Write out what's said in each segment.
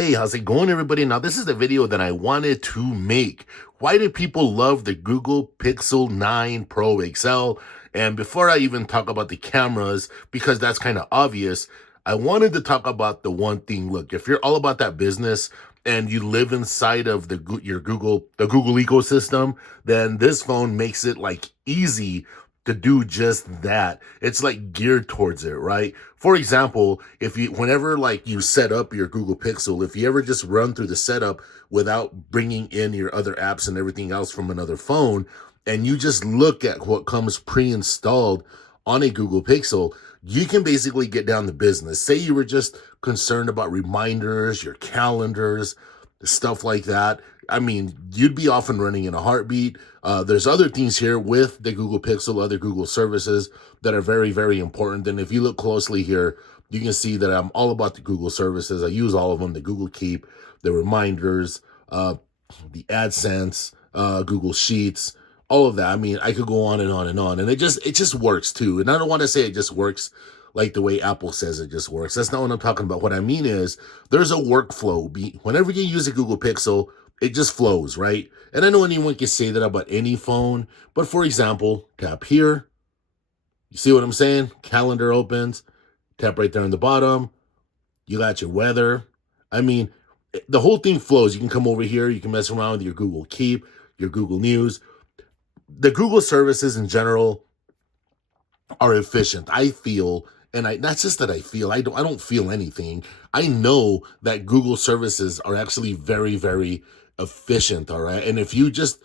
Hey, how's it going, everybody? Now, this is the video that I wanted to make. Why do people love the Google Pixel 9 Pro XL? And before I even talk about the cameras, because that's kind of obvious, I wanted to talk about the one thing. Look, if you're all about that business and you live inside of the Google ecosystem, then this phone makes it like easy to do just that. It's like geared towards it, right? For example, if you, whenever like you set up your Google Pixel, if you ever just run through the setup without bringing in your other apps and everything else from another phone, and you just look at what comes pre-installed on a Google Pixel, you can basically get down to business. Say you were just concerned about reminders, your calendars, stuff like that. I mean, you'd be off and running in a heartbeat. There's other things here with the Google Pixel, other Google services that are very, very important. And if you look closely here, you can see that I'm all about the Google services. I use all of them, the Google Keep, the reminders, the AdSense, Google Sheets, all of that. I mean, I could go on and on and on. And it just works too. And I don't want to say it just works like the way Apple says it just works. That's not what I'm talking about. What I mean is there's a workflow. Whenever you use a Google Pixel, it just flows, right? And I know anyone can say that about any phone, but for example, tap here. You see what I'm saying? Calendar opens, tap right there on the bottom. You got your weather. I mean, the whole thing flows. You can come over here. You can mess around with your Google Keep, your Google News. The Google services in general are efficient, I feel. And that's just that I feel. I don't feel anything. I know that Google services are actually very, very efficient, all right? And if you just,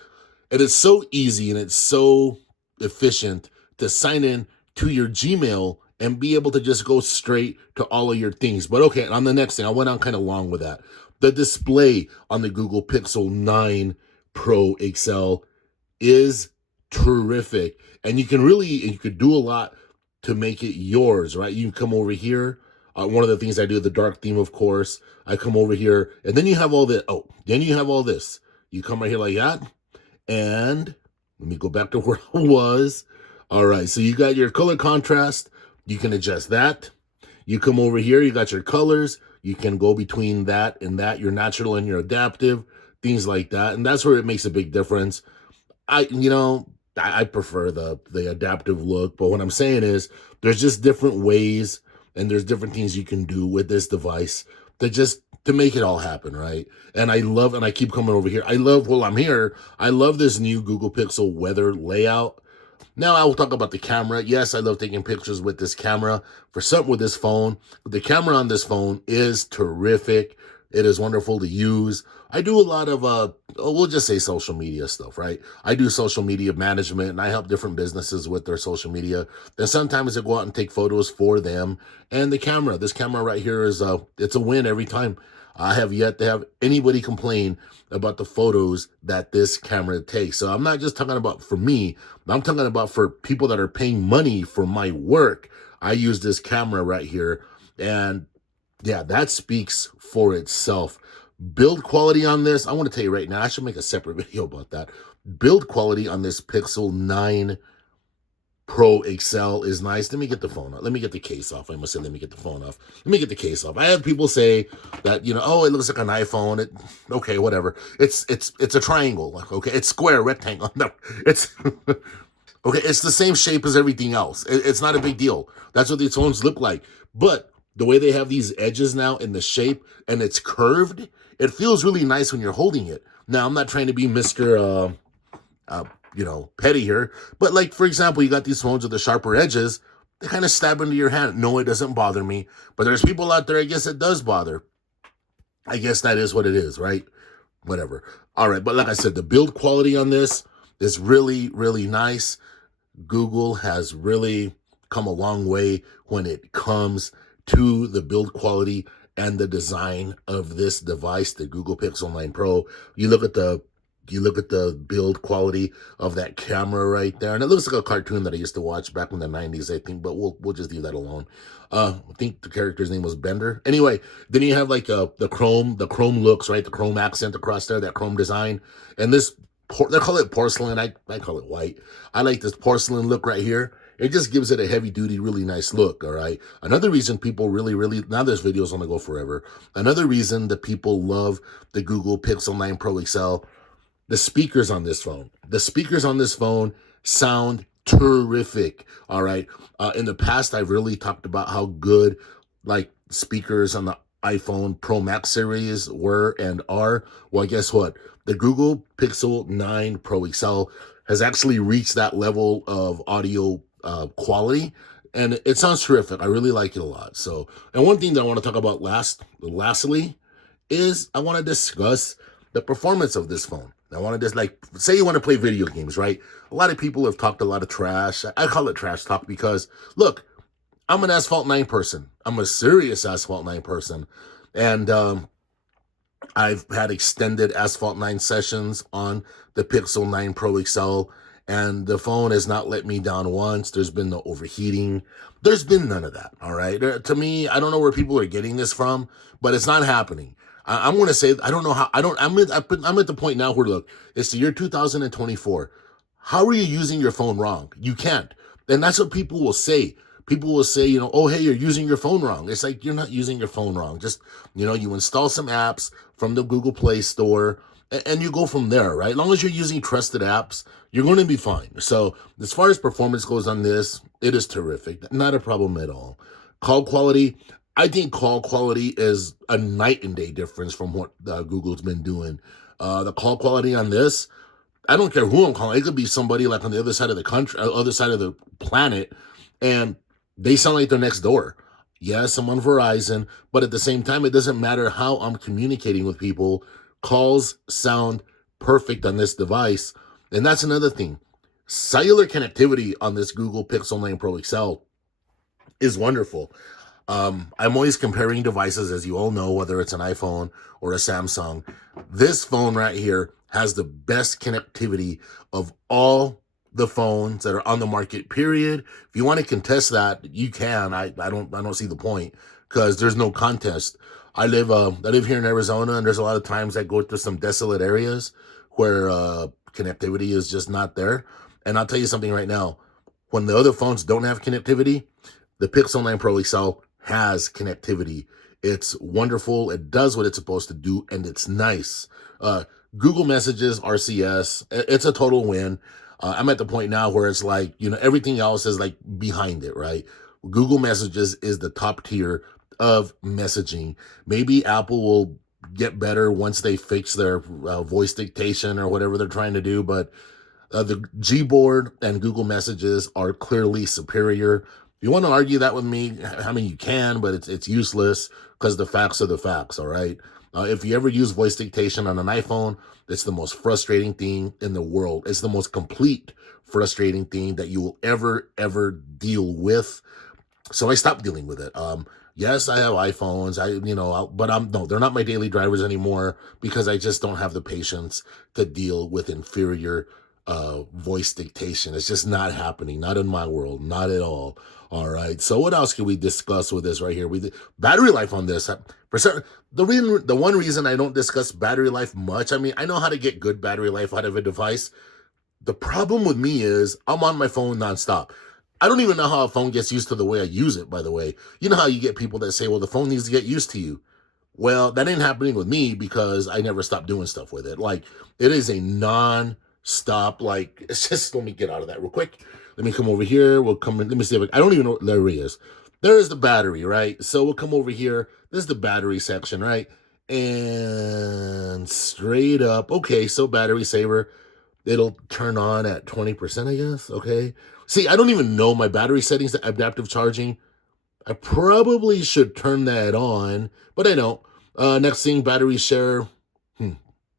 and it's so easy and it's so efficient to sign in to your Gmail and be able to just go straight to all of your things. But okay, on the next thing, I went on kind of long with that. The display on the Google Pixel 9 Pro XL is terrific. And you could do a lot to make it yours, right? You can come over here. One of the things I do, the dark theme, of course. I come over here, and then you have all then you have all this. You come right here like that, and let me go back to where I was. All right, so you got your color contrast. You can adjust that. You come over here, you got your colors. You can go between that and that, your natural and your adaptive, things like that. And that's where it makes a big difference. I prefer the adaptive look, but what I'm saying is there's just different ways and there's different things you can do with this device to make it all happen, right? And I keep coming over here. While I'm here, I love this new Google Pixel weather layout. Now I will talk about the camera. Yes, I love taking pictures with this camera for something with this phone. The camera on this phone is terrific. It is wonderful to use. I do a lot of, we'll just say social media stuff, right? I do social media management and I help different businesses with their social media. Then sometimes I go out and take photos for them. And this camera right here it's a win every time. I have yet to have anybody complain about the photos that this camera takes. So I'm not just talking about for me, I'm talking about for people that are paying money for my work. I use this camera right here, and yeah, that speaks for itself. Build quality on this, I want to tell you right now, I should make a separate video about that. Build quality on this Pixel 9 Pro XL is nice. Let me get the phone off. Let me get the case off. I must say, let me get the phone off. Let me get the case off. I have people say that, oh, it looks like an iPhone. Okay, whatever. It's a triangle. Okay, it's square, rectangle. No, it's okay. It's the same shape as everything else. It's not a big deal. That's what these phones look like. But the way they have these edges now in the shape and it's curved, it feels really nice when you're holding it. Now, I'm not trying to be Mr. Petty here, but like, for example, you got these phones with the sharper edges, they kind of stab into your hand. No, it doesn't bother me, but there's people out there, I guess it does bother. I guess that is what it is, right? Whatever. All right, but like I said, the build quality on this is really, really nice. Google has really come a long way when it comes to the build quality and the design of this device, the Google Pixel 9 Pro. You look at the build quality of that camera right there, and it looks like a cartoon that I used to watch back in the 90s, I think, but we'll just leave that alone. I think the character's name was Bender. Anyway, then you have like the chrome looks, right? The chrome accent across there, that chrome design. And this, they call it porcelain. I call it white. I like this porcelain look right here. It just gives it a heavy duty, really nice look. All right. Another reason people really, now this video is going to go forever. Another reason that people love the Google Pixel 9 Pro XL, the speakers on this phone. The speakers on this phone sound terrific. All right. In the past, I've really talked about how good like speakers on the iPhone Pro Max series were and are. Well, guess what? The Google Pixel 9 Pro XL has actually reached that level of audio quality, and it sounds terrific. I really like it a lot. So, and one thing that I want to talk about lastly, is I want to discuss the performance of this phone. I want to just like, say you want to play video games, right? A lot of people have talked a lot of trash. I call it trash talk because, look, I'm an Asphalt 9 person. I'm a serious Asphalt 9 person. And I've had extended Asphalt 9 sessions on the Pixel 9 Pro XL, and the phone has not let me down once. There's been no overheating. There's been none of that, all right? To me, I don't know where people are getting this from, but it's not happening. I'm going to say, I don't know how, I'm at the point now where, look, it's the year 2024. How are you using your phone wrong? You can't. And that's what people will say. People will say, you know, oh, hey, you're using your phone wrong. It's like, you're not using your phone wrong. Just, you know, you install some apps from the Google Play Store and you go from there, right? As long as you're using trusted apps, you're going to be fine. So as far as performance goes on this, it is terrific. Not a problem at all. Call quality, I think call quality is a night and day difference from what Google's been doing. The call quality on this, I don't care who I'm calling. It could be somebody like on the other side of the country, other side of the planet, and they sound like they're next door. Yes, I'm on Verizon, but at the same time, it doesn't matter how I'm communicating with people. Calls sound perfect on this device. And that's another thing. Cellular connectivity on this Google Pixel 9 Pro XL is wonderful. I'm always comparing devices, as you all know, whether it's an iPhone or a Samsung. This phone right here has the best connectivity of all the phones that are on the market, period. If you want to contest that, you can. I don't see the point because there's no contest. I live here in Arizona, and there's a lot of times I go through some desolate areas where connectivity is just not there. And I'll tell you something right now. When the other phones don't have connectivity, the Pixel 9 Pro XL has connectivity. It's wonderful. It does what it's supposed to do, and it's nice. Google Messages, RCS, it's a total win. I'm at the point now where it's like, you know, everything else is like behind it, right? Google Messages is the top tier of messaging. Maybe Apple will get better once they fix their voice dictation or whatever they're trying to do, but the Gboard and Google Messages are clearly superior. If you want to argue that with me, I mean, you can, but it's useless because the facts are the facts, all right? If you ever use voice dictation on an iPhone, it's the most frustrating thing in the world. It's the most complete frustrating thing that you will ever deal with. So I stopped dealing with it. Yes, I have iPhones. No, they're not my daily drivers anymore because I just don't have the patience to deal with inferior voice dictation. It's just not happening. Not in my world. Not at all. All right. So what else can we discuss with this right here? Battery life on this. The one reason I don't discuss battery life much, I mean, I know how to get good battery life out of a device. The problem with me is I'm on my phone nonstop. I don't even know how a phone gets used to the way I use it, by the way. You know how you get people that say, well, the phone needs to get used to you. Well, that ain't happening with me because I never stopped doing stuff with it. Like, it is a non-stop, like, it's just, let me get out of that real quick. Let me come over here. We'll come in. Let me see if I don't even know. There he is. There's the battery, right? So we'll come over here. This is the battery section, right? And straight up. Okay, so battery saver. It'll turn on at 20%, I guess. Okay. See, I don't even know my battery settings, the adaptive charging. I probably should turn that on, but I don't. Next thing, battery share.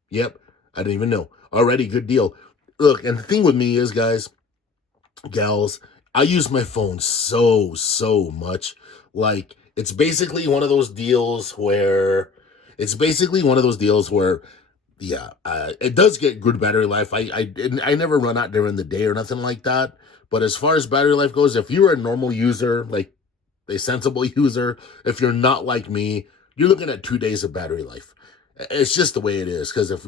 Yep, I didn't even know. Already, good deal. Look, and the thing with me is, guys, gals, I use my phone so much. Like, it's basically one of those deals where, yeah, it does get good battery life. I never run out during the day or nothing like that. But as far as battery life goes, if you're a normal user, like a sensible user, if you're not like me, you're looking at 2 days of battery life. It's just the way it is. Because if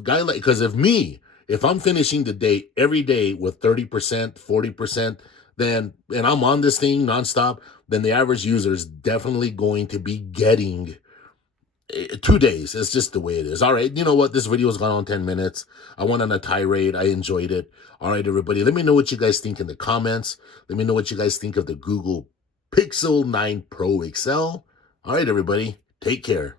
I'm finishing the day every day with 30%, 40%, then, and I'm on this thing nonstop, then the average user is definitely going to be getting 2 days. It's just the way it is. All right, you know what? This video has gone on 10 minutes. I went on a tirade. I enjoyed it. All right, everybody, let me know what you guys think in the comments. Let me know what you guys think of the Google Pixel 9 Pro XL. All right, everybody, take care.